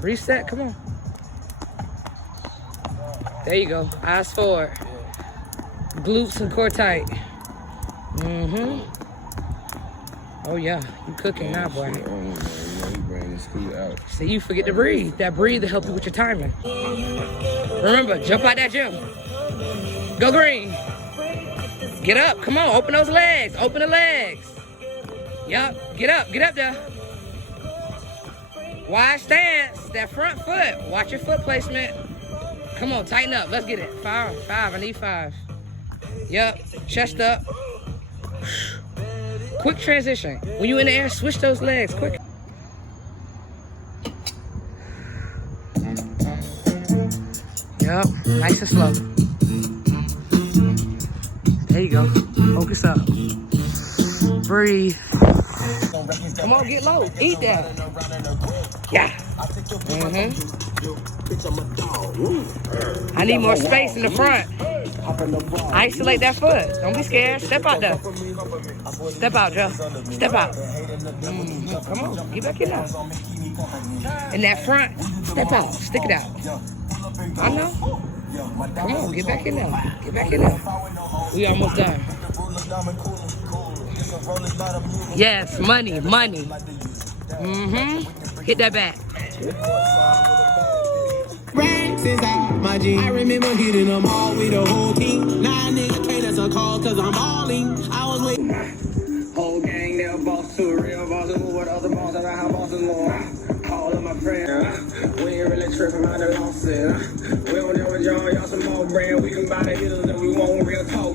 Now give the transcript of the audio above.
Reset, come on. There you go, eyes forward. Glutes and core tight. Mm-hmm. Oh yeah, you cooking now, boy. See, you forget to breathe. That breathe to help you with your timing. Remember, jump out that gym. Go green. Get up, come on, open those legs. Open the legs. Yup, get up there. Wide stance, that front foot. Watch your foot placement. Come on, tighten up, let's get it. Five, I need 5. Yup, chest up. Quick transition. When you in the air, switch those legs, quick. Yup, nice and slow. There you go, focus up. Breathe. Come on, get low, eat that. Yeah. Mm-hmm. I need more space in the front. Isolate that foot. Don't be scared. Step out there. Step out, Joe. Step out. Come on, get back in there. In that front, step out. Stick it out. I know. Come on, get back in there. Get back in there. We almost done. Yes, money. Mm-hmm. Hit that back. Since my jeans, I remember hitting them all with the whole team. Now nigga can't answer a call cause I'm balling. I was waiting. Whole gang, they're boss to a real boss. Who with other bosses about how bosses more. All of my friends, we ain't really tripping about the losses. We don't know what y'all some more brand. We can buy the hitters and we want real talk.